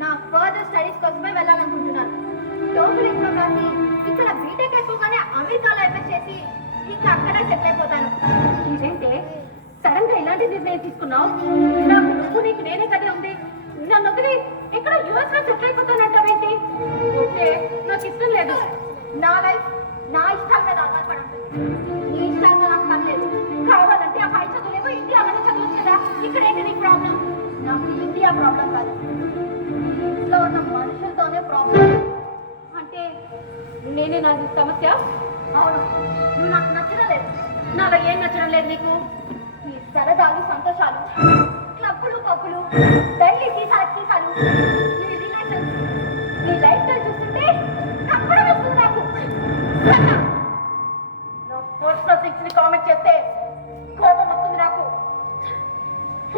నా further studies కోసమే వెళ్ళాలనుకుంటున్నాను. లోకల్ ఇంట్లో కాసి ఇక్కడ బీటెక్ అయిపోగానే అమెరికాలో ఎంఎస్ చేసి ఇంకా అక్కడే సెటిల్ అయిపోతాను. ఇదేంటే సడన్గా ఇలాంటి నిర్ణయం తీసుకున్నావు? నాకు నువ్వు నీకు నేనే కదే ఉంది. నన్ను వదిలి ఇక్కడ యుఎస్లో సెటిల్ అయిపోతానంటావేంటి? ఓకే నాకు ఇష్టం లేదు. నా లైఫ్ నా ఇష్టాల మీద ఆధారపడి నీ ఇష్టాల మీద నాకు పని లేదు. కావాలంటే ఆ పై చదువులేమో ఇండియాలోనే చదవచ్చు కదా ఇక్కడ ఏంటి నీ ప్రాబ్లం నాకు ఇండియా ప్రాబ్లం కాదు. ప్రాబ్లం అంటే నేనే నాది సమస్య? అవును. నువ్వు నాకు నచ్చడం లేదు నాలో ఏం నచ్చడం లేదు నీకు? నీ సరదాలు సంతోషాలు క్లబ్బులు పప్పులు డైలీ సీసాల తీసాలు నీ రిలేషన్ నీ లైఫ్ స్టైల్ చూస్తుంటే కప్పడం వస్తుంది నాకు. నా పర్సనల్ని కామెంట్ చేస్తే కోపం వస్తుంది నాకు.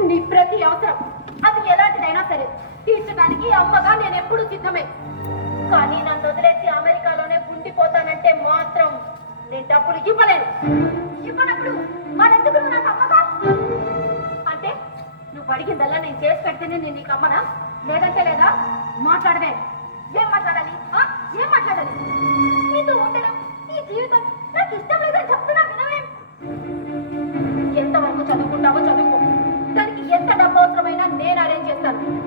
నీ ప్రతి అవసరం అది ఎలాంటిదైనా సరే. తీర్చడానికి అమ్మగా నేను ఎప్పుడూ సిద్ధమే. కానీ నన్ను వదిలేసి అమెరికాలోనే గుండిపోతానంటే మాత్రం నేను డబ్బులు ఇవ్వలేను. ఇవ్వనప్పుడు మరెందుకు నువ్వు నాకు అమ్మగా? అంటే నువ్వు అడిగిందల్లా నేను చేసి పెడితేనే నేను నీకు అమ్మనా? లేదంటే లేదా? మాట్లాడవే. ఏం మాట్లాడాలి? ఆ? ఏం మాట్లాడాలి? నీతో ఉండడం ఈ జీవితం నాకు ఇష్టం లేదని చెప్తున్నా వినవే. ఎంతవరకు చదువుకుంటావో చదువుకో. దానికి ఎంత డబ్బు అవసరమైనా నేను అరేంజ్ చేస్తాను.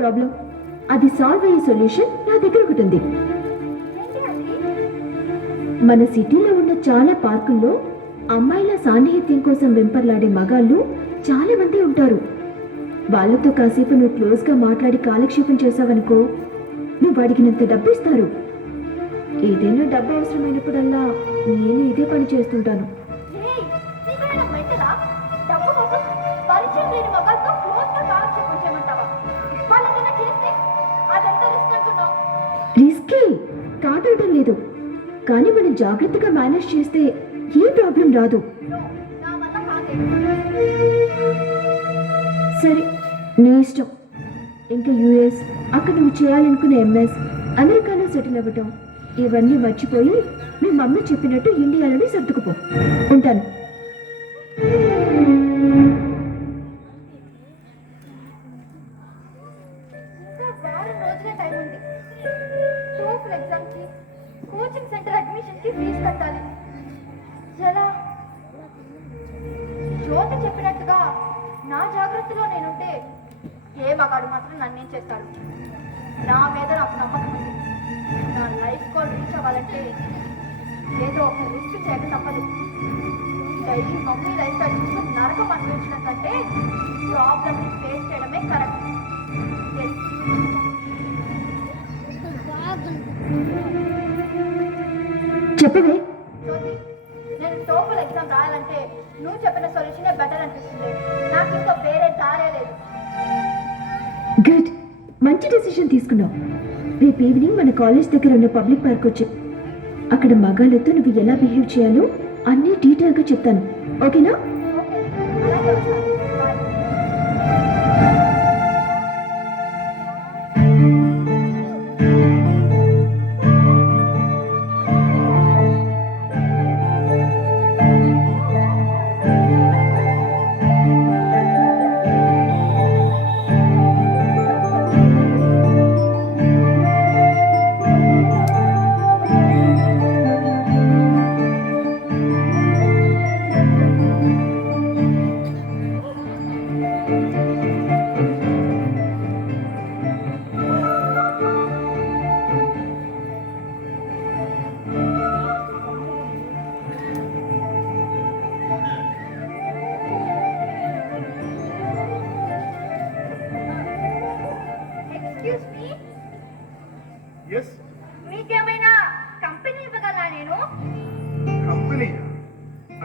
ప్రాబ్లం అది సాల్వ్ అయ్యే సొల్యూషన్ నా దగ్గర ఒకటి ఉంది మన సిటీలో ఉన్న చాలా పార్కుల్లో అమ్మాయిల సాన్నిహిత్యం కోసం వెంపర్లాడే మగాళ్ళు చాలా మంది ఉంటారు. వాళ్ళతో కాసేపు నువ్వు క్లోజ్గా మాట్లాడి కాలక్షేపం చేసావనుకో నువ్వు అడిగినంత డబ్బు ఇస్తారు ఏదైనా డబ్బు అవసరమైనప్పుడల్లా నేను ఇదే పని చేస్తుంటాను. కాదనడం లేదు. కానీ మనం జాగ్రత్తగా మేనేజ్ చేస్తే ఏ ప్రాబ్లం రాదు. సరే నీ ఇష్టం. ఇంకా యుఎస్ అక్కడ నువ్వు చేయాలనుకునే ఎంఎస్ అమెరికాలో సెటిల్ అవ్వటం ఇవన్నీ మర్చిపోయి మీ మమ్మీ చెప్పినట్టు ఇండియాలోనే సర్దుకుపో. ఉంటాను. జ్యోతి చెప్పినట్టుగా నా జాగ్రత్తలో నేనుంటే ఏ మగాడు మాత్రం నన్నేం చేస్తాడు? నా మీద నాకు నమ్మకం ఉంది. నా లైఫ్ గోల్ రీచ్ అవ్వాలంటే ఏదో ఒక రిస్క్ చేయక తప్పదు. డైలీ మమ్మీ లైఫ్ చూసుకొని నరక కోపం అనుభవించినంతంటే ప్రాబ్లమ్ని ఫేస్ చేయడమే కరెక్ట్. చెప్పవే జ్యోతి. టోఫల్ ఎగ్జామ్ రాయాలంటే నువ్వు చెప్పిన సొల్యూషనే బెటర్ అనిపిస్తుంది. నాకు ఇంకా వేరే దారే లేదు. గుడ్. మంచి డెసిషన్ తీసుకున్నావు. రేపు ఈవినింగ్ మన కాలేజ్ దగ్గర ఉన్న పబ్లిక్ పార్క్ వచ్చి. అక్కడ మగాళ్ళతో నువ్వు ఎలా బిహేవ్ చేయాలో అన్నీ డీటెయిల్గా చెప్తాను. ఓకేనా?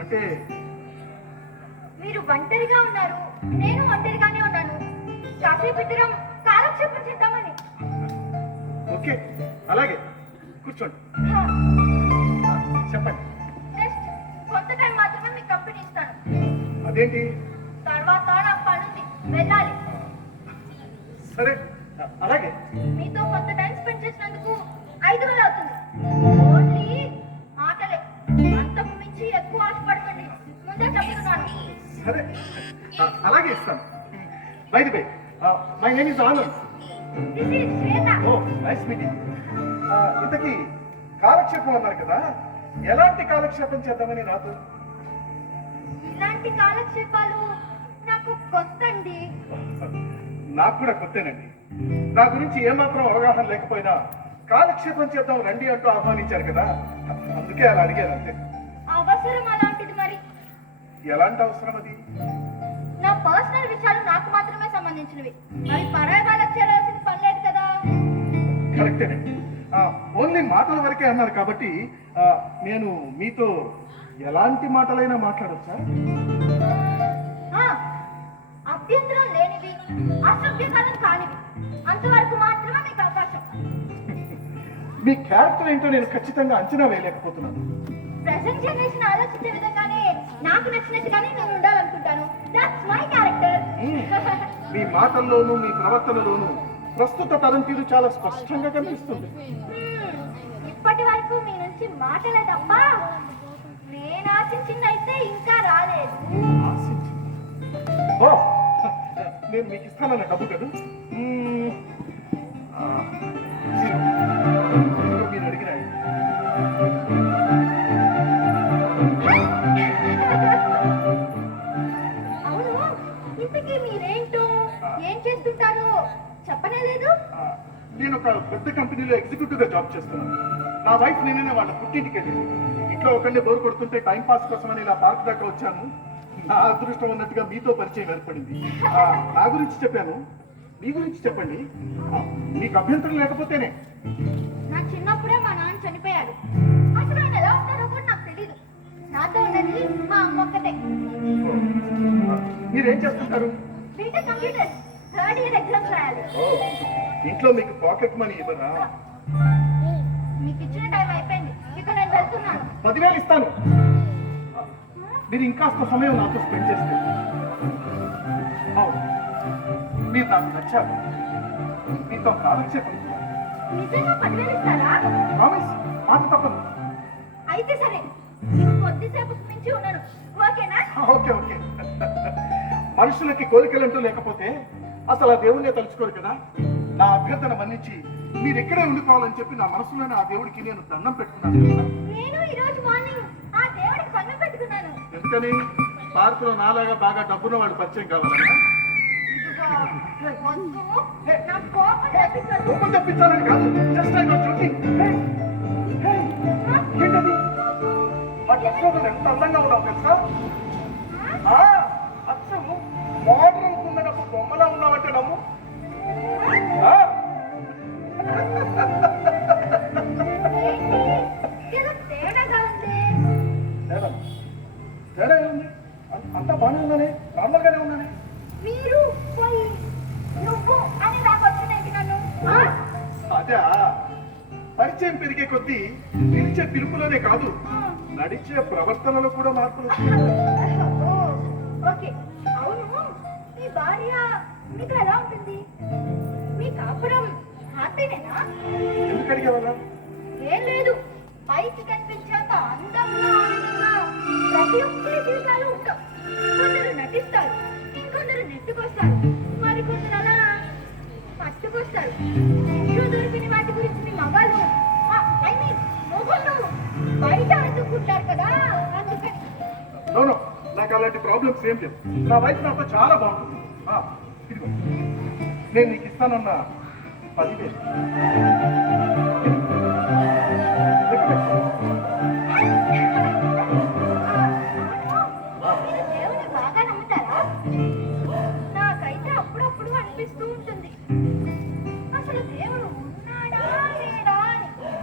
అంటే మీరు ఒంటరిగా ఉన్నారు. నేను ఒంటరిగానే ఉన్నాను. కాసేపు ఇద్దరం కాలక్షేపం చేద్దామని. ఓకే. అలాగే. కూర్చోండి. చెప్పండి. జస్ట్ కొంత టైం మాత్రమే మీకు కంపెనీ ఇస్తాను. అదేంటి? తర్వాత నాకు పనుంది. వెళ్ళాలి. సరే. అలాగే. మీతో కొంత టైం స్పెండ్ చేసినందుకు ఐదు వేలు అవుతుంది. సరే. అలాగే ఇస్తాను. By the by my name is Anand oh nice meeting ఇంతకీ కాలక్షేపం అన్నారు కదా. ఎలాంటి కాలక్షేపం చేద్దామని నాతో ఇలాంటి కాలక్షేపాలు నాకు కొత్త అండి నాకు కూడా కొత్తేనండి. నా గురించి ఏమాత్రం అవగాహన లేకపోయినా కాలక్షేపం చేద్దాం రండి అంటూ ఆహ్వానించారు కదా. అందుకే అలా అడిగాను అంతే. అవసరం మరి ఎలాంటి అవసరం అది? నా పర్సనల్ విషయాలు నాకు మాత్రమే సంబంధించినవి. మరి పరాయి వాళ్ళకి చేరాల్సిన పని లేదు కదా? కరెక్టేనండి ఓన్లీ మాటల వరకే అన్నారు కాబట్టి నేను మీతో ఎలాంటి మాటలైనా మాట్లాడొచ్చా? అభ్యంతరం లేనివి అసభ్యకరం కానివి. అంతవరకు మాత్రమే మీకు అవకాశం. మీ క్యారెక్టర్ ఏంటో నేను ఖచ్చితంగా అంచనా వేయలేకపోతున్నాను. ప్రెసెంట్ జనరేషన్ ఆలోచించే విధంగానే నాకు నచ్చినట్టుగానే నేను ఉండాలనుకుంటాను. దట్స్ మై క్యారెక్టర్ మీ మాటల్లోనూ మీ ప్రవర్తనలోనూ ప్రస్తుత తరం తీరు చాలా స్పష్టంగా కనిపిస్తుంది. ఇప్పటి వరకు మీ నుంచి మాటలే తప్ప నేను ఆశించిందైతే ఇంకా రాలేదు. ఓ నేను మీకు ఇస్తానన్న డబ్బు కదా? చెప్పనే లేదు నేను ఒక పెద్ద కంపెనీలో ఎగ్జిక్యూటివ్గా జాబ్ చేస్తున్నాను. నా వైఫ్ నేనే వాళ్ళ పుట్టింటికి వెళ్ళింది ఇంట్లో ఒకరిని బోర్ కొడుతుంటే టైం పాస్ కోసమని ఇలా పార్క్ దాకా వచ్చాను. నా అదృష్టం ఉన్నట్టుగా మీతో పరిచయం ఏర్పడింది. నా గురించి చెప్పాను. మీ గురించి చెప్పండి. మీకు అభ్యంతరం లేకపోతేనే. నా చిన్నప్పుడే మా నాన్న చనిపోయాడు. అసలు ఆయన ఎలా ఉంటారో కూడా నాకు తెలియదు నాతో ఉన్నది మా అమ్మ ఒక్కతే మీరేం చేస్తుంటారు? థర్డ్ ఇయర్ ఎగ్జామ్స్ రాయాలి. ఓ, ఇంట్లో మీకు పాకెట్ మనీ ఇవ్వరా? మీకు ఇచ్చిన టైం అయిపోయింది. ఇక నేను వెళ్తున్నాను. పదివేలు ఇస్తాను. మీరు ఇంకాస్త సమయం నాతో స్పెండ్ చేస్తే. అవును మీరు నాకు నచ్చారు. మీతో కాలక్షేపం నిజంగా పదివేలు ఇస్తారా? ప్రామిస్ మాట తప్పదు. అయితే సరే మీకు కొద్దిసేపు మించి ఉన్నాను ఓకేనా? Okay okay. మనుషులకి కోరికలంటూ లేకపోతే అసలు ఆ దేవుణ్ణే తలుచుకోరు కదా? నా అభ్యర్థన మన్నించి మీరు ఇక్కడే ఉండిపోవాలని చెప్పి నా మనసులోనే ఆ దేవుడికి నేను దండం పెట్టుకున్నాను ఎందుకని? పార్కులో నాలాగా బాగా డబ్బున్న వాడు పరిచయం కావాలన్నా కోపం తెప్పించాలని కాదు. జస్ట్ ఏంటది? లో నువ్వు ఎంత అందంగా ఉన్నావు తెలుసా? బొమ్మలా ఉన్నావంటే నమ్ము కొద్ది అంత అదే. పరిచయం పెరిగే కొద్దీ పిలిచే పిలుపులోనే కాదు నడిచే ప్రవర్తనలో కూడా మార్పులు. ఎలా ఉంటుంది? మీ కాపురం హ్యాపీనేనా ఎందుకు ఏం లేదు. పైకి కనిపించేంత అందంగా ఆనందంగా ప్రతి ఒక్కరి జీవితాలు ఉంటాం. కొందరు నటిస్తారు ఇంకొందరు నెట్టుకొస్తారు అలా పట్టుకొస్తారు. ఇంట్లో దొరికిన వాటి గురించి మీ మగాలు ఐ మీన్ మొగలు బయట అందుకుంటారు కదా అందుకని. నో నాకు అలాంటి ప్రాబ్లమ్స్ ఏం లేవు. నా వైఫ్ నాతో చాలా బాగుంటుంది. నేను నీకు ఇస్తానన్న పదివేలు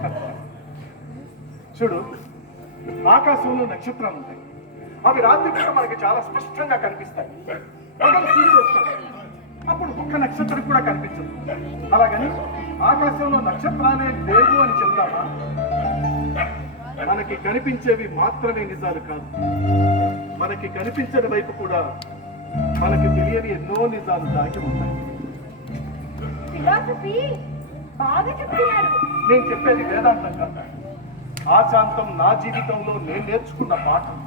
అని. చూడు ఆకాశంలో నక్షత్రాలు ఉంటాయి. అవి రాత్రి మనకి చాలా స్పష్టంగా కనిపిస్తాయి. సూర్యుడు అప్పుడు ఒక్క నక్షత్రం కూడా కనిపించదు. అలాగని ఆకాశంలో నక్షత్రాలే లేవు అని చెప్తామా మనకి కనిపించేవి మాత్రమే నిజాలు కాదు. మనకి కనిపించని వైపు కూడా మనకి తెలియని ఎన్నో నిజాలు దాగి చెప్తున్నారు నేను చెప్పేది వేదాంతం కాదు ఆశాంతం నా జీవితంలో నేను నేర్చుకున్న పాఠం.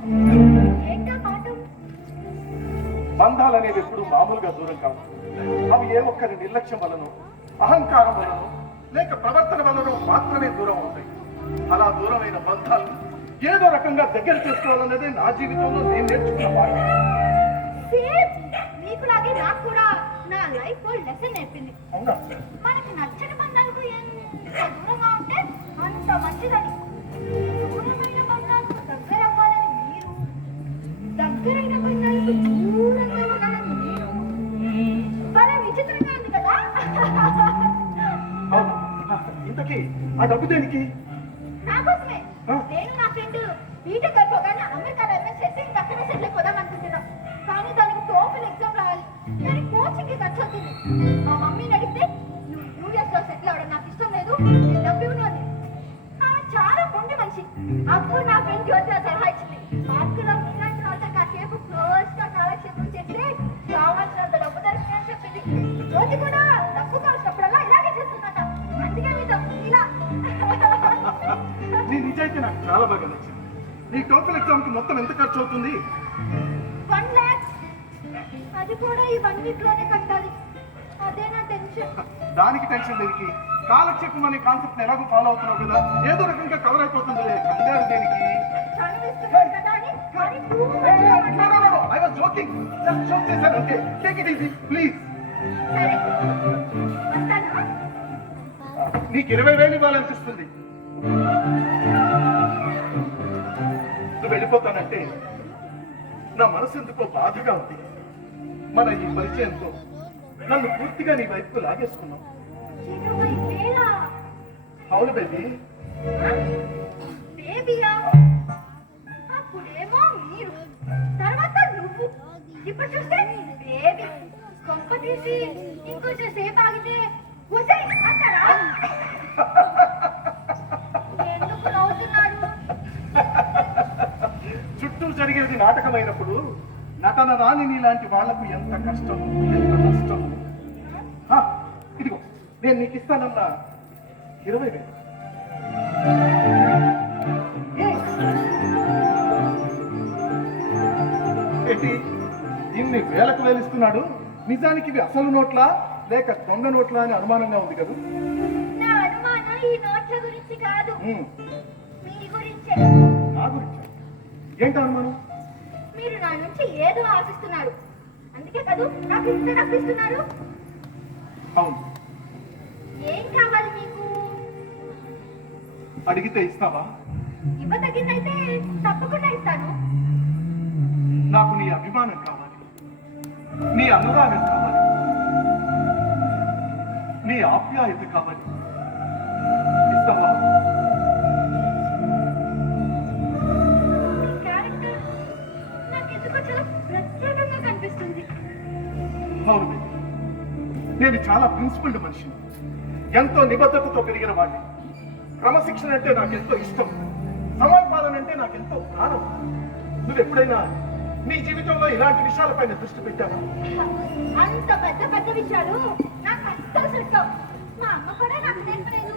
బంధాలు అనేవి ఎప్పుడు మామూలుగా దూరం కావు. అవి ఏ ఒక్కరి నిర్లక్ష్యం వలన అహంకారం వలన లేక ప్రవర్తన వలన మాత్రమే దూరం అవుతాయి. అలా దూరమైన బంధాలు ఏదో రకంగా దగ్గర చేసుకోవాలన్నదే నా జీవితంలో నేను నేర్చుకున్న పాఠం. సేమ్ నీకులాగే నాకు కూడా నా లైఫ్ లెసన్ నేర్పింది. అవునా? మనకి నచ్చని బంధాలకు ఎంత దూరంగా ఉంటే అంత మంచిదని. ఆ డబ్బు దేనికి? నీ నిజాయితీ నాకు చాలా బాగా నచ్చింది. నీ టోటల్ ఎగ్జామ్కి మొత్తం ఎంత ఖర్చు అవుతుంది? వన్ ల్యాక్. అది కూడా ఈ వన్ వీక్లోనే కట్టాలి. అదే నా టెన్షన్. దానికి టెన్షన్ దేనికి? కాలక్షేపం అనే కాన్సెప్ట్ ఎలాగో ఫాలో అవుతున్నావు కదా ఏదో రకంగా కవర్ అయిపోతుంది కంగారు దేనికి. I was joking just joke చేశాను okay take it easy please నీకు ఇరవై వేలు ఇవ్వాలనిపిస్తుంది. నువ్వు వెళ్ళిపోతానంటే నా మనసు ఎందుకో బాధగా ఉంది. మన ఈ పరిచయంతో నన్ను పూర్తిగా నీ వైపుకు లాగేసుకున్నావు. అవును బేబీ. అప్పుడేమో మీరు. తర్వాత నువ్వు. ఇప్పుడు చూస్తే బేబీ. కొంప తీసి ఇంకొంచెం సేపు ఆగితే అంటారా ఎందుకు నవ్వుతున్నారు నాటకమైనప్పుడు నటన రాని నీలాంటి వాళ్ళకు ఎంత కష్టము ఎంత నష్టము ఇదిగో నేను నీకు ఇస్తానన్న ఇరవై వేలు. ఏంటి? ఇన్ని వేలకు వేలిస్తున్నాడు నిజానికి ఇవి అసలు నోట్లా లేక దొంగ నోట్లా అని అనుమానంగా ఉంది కదా? నా గురించి ఏంటి అనుమానం? మీరు నా నుంచి ఏదో ఆశిస్తున్నారు. అందుకే కదూ నాకు ఇంత డబ్బిస్తున్నారు. అవును. ఏం కావాలి మీకు? అడిగితే ఇస్తావా? ఇవ్వదగిందైతే తప్పకుండా ఇస్తాను. నాకు నీ అభిమానం కావాలి. నీ అనురాగం కావాలి. నీ ఆప్యాయత కావాలి. నేను చాలా ప్రిన్సిపల్డ్ మనిషిని. ఎంతో నిబద్ధతతో పెరిగిన వాడిని క్రమశిక్షణ అంటే నాకు ఎంతో ఇష్టం. సమయపాలన అంటే నాకు ఎంతో ప్రాణం. నువ్వు ఎప్పుడైనా నీ జీవితంలో ఇలాంటి విషయాలపైన దృష్టి పెట్టావా? అంత పెద్ద పెద్ద విషయాలు నాకు అస్సలు సరిగ్గావు మా అమ్మ కూడా నాకు నేర్పలేదు.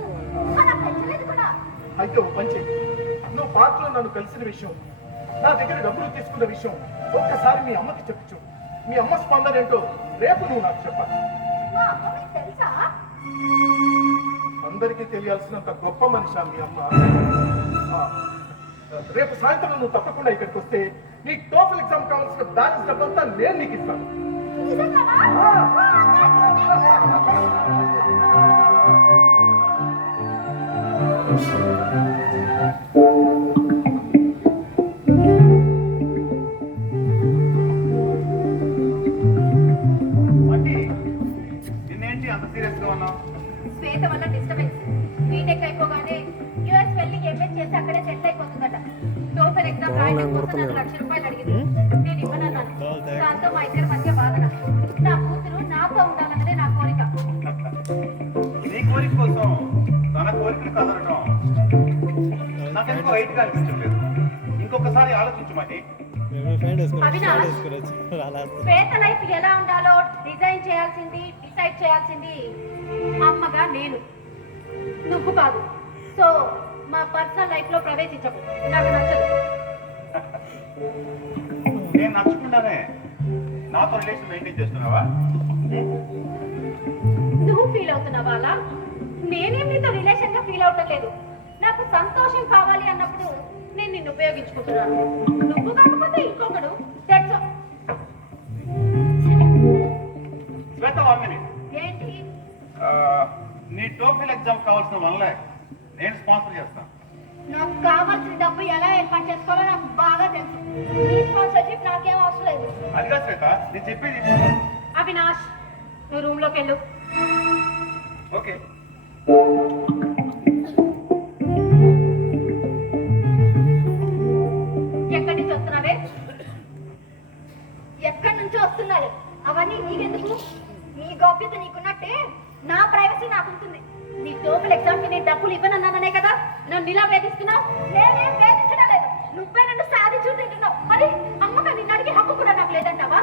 అలా పెంచలేదు కూడా. అయితే ఓ చెయ్యి. నువ్వు పార్క్లో నన్ను కలిసిన విషయం నా దగ్గర డబ్బులు తీసుకున్న విషయం ఒక్కసారి మీ అమ్మకి చెప్పుచు. మీ అమ్మ స్పందన ఏంటో రేపు నువ్వు నాకు చెప్పాలి. అందరికీ తెలియాల్సినంత గొప్ప మనిషి మీ అమ్మ. రేపు సాయంత్రం నువ్వు తప్పకుండా ఇక్కడికి వస్తే నీ టోఫల్ ఎగ్జామ్ కావాల్సిన బ్యాలెన్స్ డబ్బంతా నేను నీకు ఇస్తాను. నిజంగానా? అంటే నాకెందుకో రైట్గా అనిపించలేదు ఇంకొకసారి ఆలోచించమండి. శ్వేత లైఫ్ ఎలా ఉండాలో డిజైన్ చేయాల్సింది డిసైడ్ చేయాల్సింది అమ్మగా నేను. నువ్వు కాదు. సో మా పర్సనల్ లైఫ్లో ప్రవేశించకు. నాకు నచ్చదు. నేను నచ్చకుండానే నాతో రిలేషన్ మెయింటైన్ చేస్తున్నావా? నువ్వు ఫీల్ అవుతున్నావా అలా? నేనేం నీతో రిలేషన్గా ఫీల్ అవటం లేదు. నాకు సంతోషం కావాలి అన్నప్పుడు నేను నిన్ను ఉపయోగించుకుంటున్నాను. నువ్వు కాకపోతే ఇంకొకడు. ఏంటి? నీ టోఫిల్ ఎగ్జామ్ కావాల్సిన వన్ ల్యాక్ నేను స్పాన్సర్ చేస్తాను నాకు కావాల్సిన డబ్బు ఎలా ఏర్పాటు చేసుకోవాలో నాకు బాగా తెలుసు. నీ స్పాన్సర్షిప్ నాకేం అవసరం లేదు. అదిగా శ్వేత నేను చెప్పేది అవినాష్ నువ్వు రూమ్లోకి వెళ్ళు. ఓకే. అవన్నీ నీకెందుకు? నీ గోప్యత నీకున్నట్టే నా ప్రైవసీ నాకు ఉంటుంది నీ టోఫల్ ఎగ్జామ్కి నేను డబ్బులు ఇవ్వనన్నాననే కదా? నన్ను ఇలా వేధిస్తున్నావు? నేనేం వేధించడం లేదు. నువ్వే నన్ను సాధించుకుంటున్నావు మరి అమ్మగా నిన్ను అడిగే హక్కు కూడా నాకు లేదంటావా?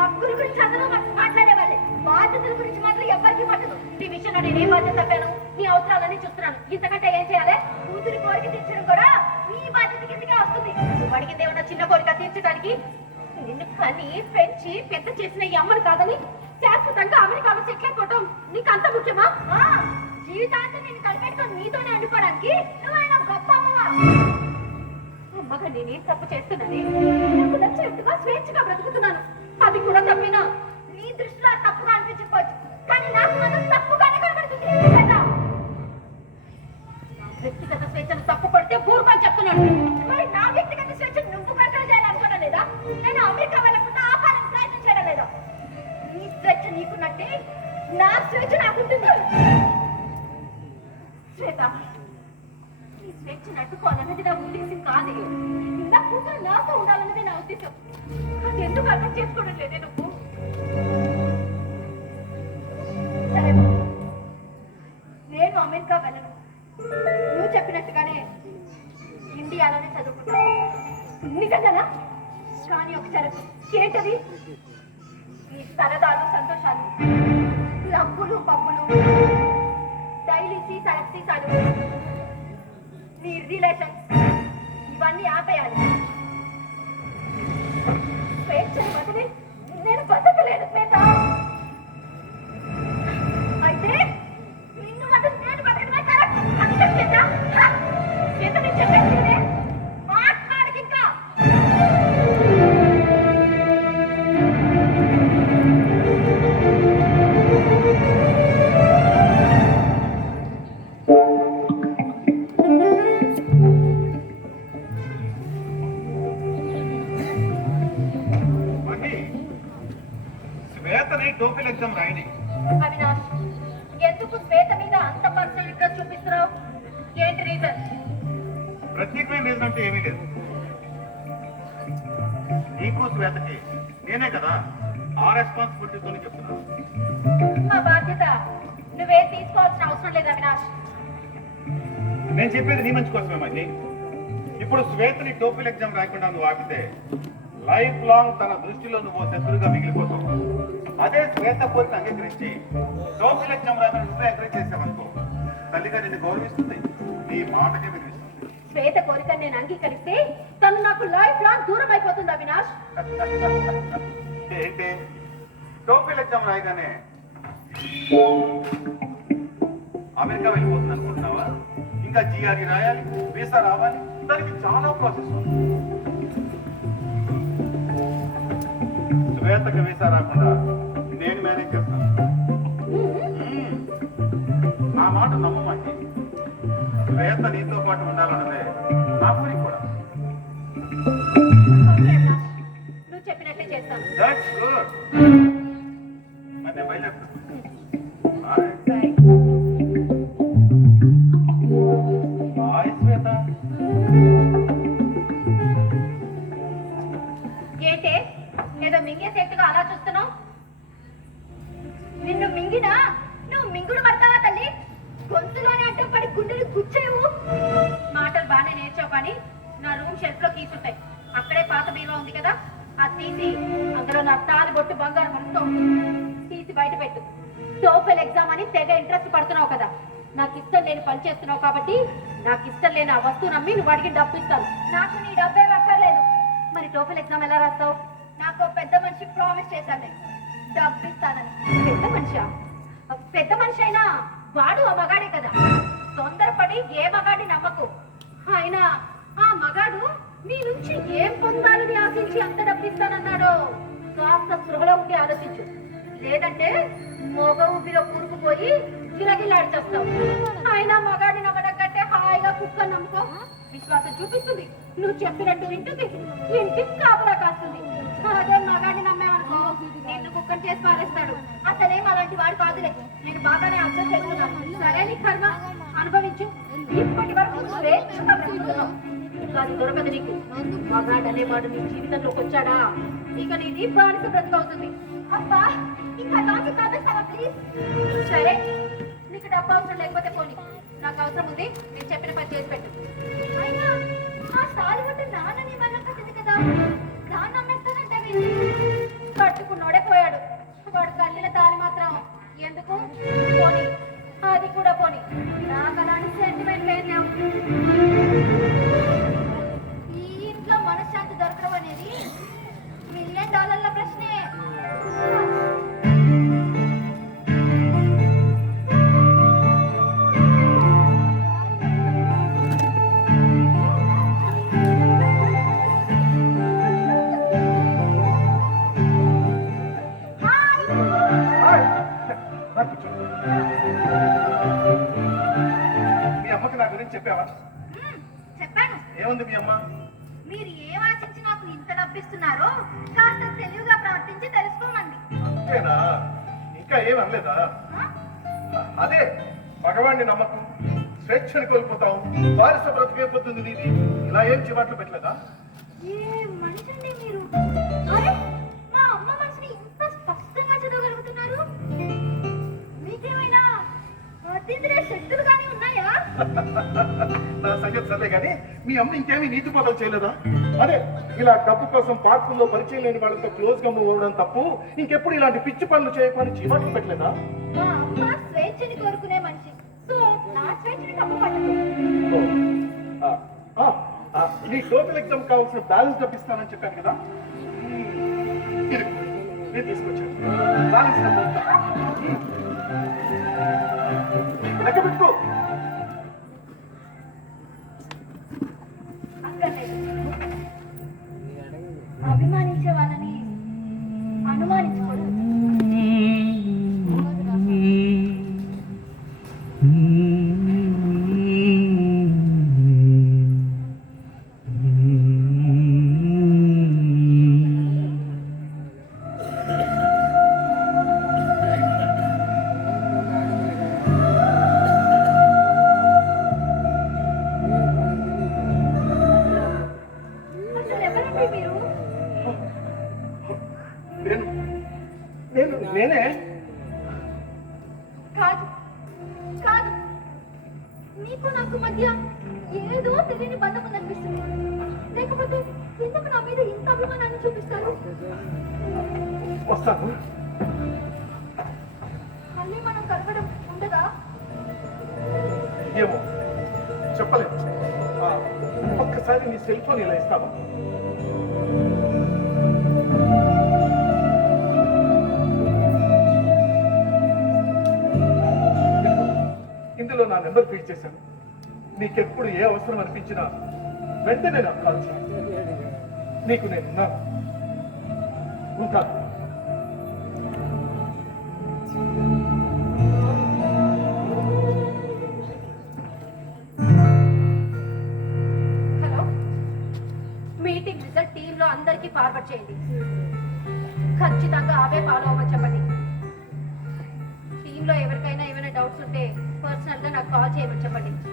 హక్కుల గురించి అందరూ మాట్లాడేవాళ్ళే. బాధ్యతల గురించి మాత్రం ఎవరికి పట్టదు. నీ విషయంలో నేనేం బాధ్యత తప్పాను? నీ అవసరాలన్నీ చూస్తున్నాను. ఇంతకంటే ఏం చేయాలి? కూతురి కోరిక తీర్చడం కూడా నీ బాధ్యత కిందకే వస్తుంది. నువ్వు అడిగింది ఏమన్నా చిన్న కోరిక తీర్చడానికి? నిన్ను కని పెంచి పెద్ద చేసిన ఈ అమ్మను కాదని శాశ్వతంగా అమెరికాలో సెటిల్ అయిపోవటం నీకు అంత ముఖ్యమా? ఆ, జీవితాంతం నేను కలిపెట్టుకొని నీతోనే అండిపోవడానికి నువ్వైనా గొప్ప అమ్మవా? అమ్మగా నేనేం తప్పు చేస్తున్నానే? నాకు నచ్చినట్టుగా స్వేచ్ఛగా బ్రతుకుతున్నాను. అది కూడా తప్పినా నీ దృష్టిలో తప్పుగా అనిపించకపోవచ్చు కానీ నాకు మనం తప్పుగానే కనబడుతుంది. కదా? వ్యక్తిగత స్వేచ్ఛను తప్పు పడితే పూర్వం చెప్తున్నాడు మరి నా వ్యక్తిగత స్వేచ్ఛ నేను అమెరికా వెళ్ళకుండా ఆపాలని ప్రయత్నం చేయడం లేదు. నీ స్వేచ్ఛ నీకున్నట్టే నా స్వేచ్ఛ నాకుంటుంది శ్వేత నీ స్వేచ్ఛ నట్టుకోవాలన్నది నా ఉద్దేశం కాదు. నా కూతురు నాతో ఉండాలన్నది నా ఉద్దేశం. అది ఎందుకు అర్థం చేసుకోవడం లేదే? నువ్వు కానీ ఒక షరతు ఏంటది? ఈ సరదాలు సంతోషాలు లబ్బులు పబ్బులు డైలీ సీసాల సీసాలు నీ రిలేషన్స్. నేను చెప్పేది నీ మంచి కోసమే మళ్ళీ ఇప్పుడు శ్వేతని టోఫిల్ ఎగ్జామ్ రాయకుండా నువ్వు ఆపితే లైఫ్ లాంగ్ తన దృష్టిలో నువ్వు శత్రువుగా మిగిలిపోతావు అదే శ్వేత కోరిక అంగీకరించి టోఫిల్ ఎగ్జామ్ రాయమని నువ్వే ఎంకరేజ్ చేసావనుకో తల్లిగా నిన్ను గౌరవిస్తుంది. నీ మాటకే వినిపిస్తుంది శ్వేత కోరిక నేను అంగీకరిస్తే తను నాకు లైఫ్ లాంగ్ దూరం అయిపోతుంది అవినాష్. ఏంటి? టోఫిల్ ఎగ్జామ్ రాయగానే అమెరికా వెళ్ళిపోతుంది అనుకుంటున్నావా ఇంకా జిఆర్ఈ రాయాలి వీసా రావాలి. దానికి చాలా ప్రాసెస్ ఉంది. శ్వేతకి వీసా రాకుండా నేను మేనేజ్ చేస్తాను. నా మాట నమ్మమండి శ్వేత నీతో పాటు ఉండాలన్నదే నా కోరిక కూడా. నువ్వు చేస్తాను. దట్స్ గుడ్ బయలుదేరుతాను మింగేసేట్టుగా అలా చూస్తున్నావు? నిన్ను మింగినా నువ్వు మింగుడు పడతావా తల్లి? గొంతులోనే అంటూ పడి గుండెలు గుచ్చేవు. మాటలు బాగానే నేర్చావు కానీ నా రూమ్ షెల్ఫ్లో కీసుంటాయి అక్కడే పాత బీమా ఉంది కదా? అది తీసి అందులో నా తాలి బొట్టు బంగారం మనసుతో ఉంటుంది. తీసి బయట పెట్టు. టోఫెల్ ఎగ్జామ్ అని తెగ ఇంట్రెస్ట్ పడుతున్నావు కదా? నాకు ఇష్టం లేని పని చేస్తున్నావు కాబట్టి నాకు ఇష్టం లేని ఆ వస్తువు నమ్మి నువ్వు అడిగి డబ్బు ఇస్తాను. నాకు నీ డబ్బే అక్కర్లేదు. మరి టోఫెల్ ఎగ్జామ్ ఎలా రాస్తావు? నాకు పెద్ద మనిషి ప్రామిస్ చేశాను డబ్బు ఇస్తానని. పెద్ద మనిషా? పెద్ద మనిషి అయినా వాడు ఆ మగాడే కదా. తొందరపడి ఏ మగాడి నమ్మకు. ఆయన ఆ మగాడు నీ నుంచి ఏం పొందాలని ఆశించి అంత డబ్బు ఇస్తానన్నాడో? కాస్త స్పృహలో ఉండి ఆలోచించు. లేదంటే మోగ ఊపిలో కూరుకుపోయి గిలగిలాడి చేస్తావు ఆయన మగాడిని నమ్మడం కంటే హాయిగా కుక్క నమ్ముకో. విశ్వాసం చూపిస్తుంది. నువ్వు చెప్పినట్టు వింటుంది. ఇంటికి కాపలా కాస్తుంది. అదే మగాడిని నమ్మేవనుకో నిన్ను చేసి పారేస్తాడు. అతనేం అలాంటి వాడు కాదులే. నేను బాగానే అర్థం సరే నీ కర్మ. అనుభవించు. ఇప్పటి వరకు స్వేచ్ఛగా బ్రతుకుతున్నావు. అది దొరకదు నీకు. మగాడు నీ జీవితంలోకి వచ్చాడా? ఇక నీది బానిస అబ్బా ఇంకా లాంటి కాపేస్తావా ప్లీజ్ సరే నీకు డబ్బు అవసరం లేకపోతే పోనీ. నాకు అవసరం ఉంది నేను చెప్పిన పని చేసి పెట్టు. అయినా ఆ సాలు నాన్నని కదా. కట్టుకున్నోడే పోయాడు. వాడు కళ్ళిన తాలి మాత్రం ఎందుకు? పోని. అది కూడా పోని. నాకు అలాంటి సెంటిమెంట్ లేదు. నా సంగతి సర్లే కానీ మీ అమ్మ ఇంకేమీ నీతి పదం చేయలేదా? అదే ఇలా డబ్బు కోసం పార్కుల్లో పరిచయం లేని వాళ్ళతో క్లోజ్గా మూవ్ అవ్వడం తప్పు. ఇంకెప్పుడు ఇలాంటి పిచ్చి పనులు చేయకుండా చివాట్లు పెట్టలేదా? మా అమ్మ స్వేచ్ఛని కోరుకునే మనిషి. సో నా స్వేచ్ఛని తప్పు పట్టదు. టోటల్ ఎగ్జామ్ కావాల్సిన బ్యాలెన్స్ డబ్బు ఇస్తానని చెప్పాను కదా. ఇది నేను తీసుకొచ్చాను. బ్యాలెన్స్ డబ్బు. లెక్క పెట్టుకో. ఇందులో నా నెంబర్ ఫీడ్ చేశాను. నీకెప్పుడు ఏ అవసరం అనిపించినా వెంటనే నాకు కాల్ చేయి. నీకు నేను ఉంటాను. అందరికీ చేయండి. ఖచ్చితంగా అవే ఫాలో అవ్వని చెప్పండి. టీంలో ఎవరికైనా ఏమైనా డౌట్స్ ఉంటే పర్సనల్గా నాకు కాల్ చేయమని చెప్పండి.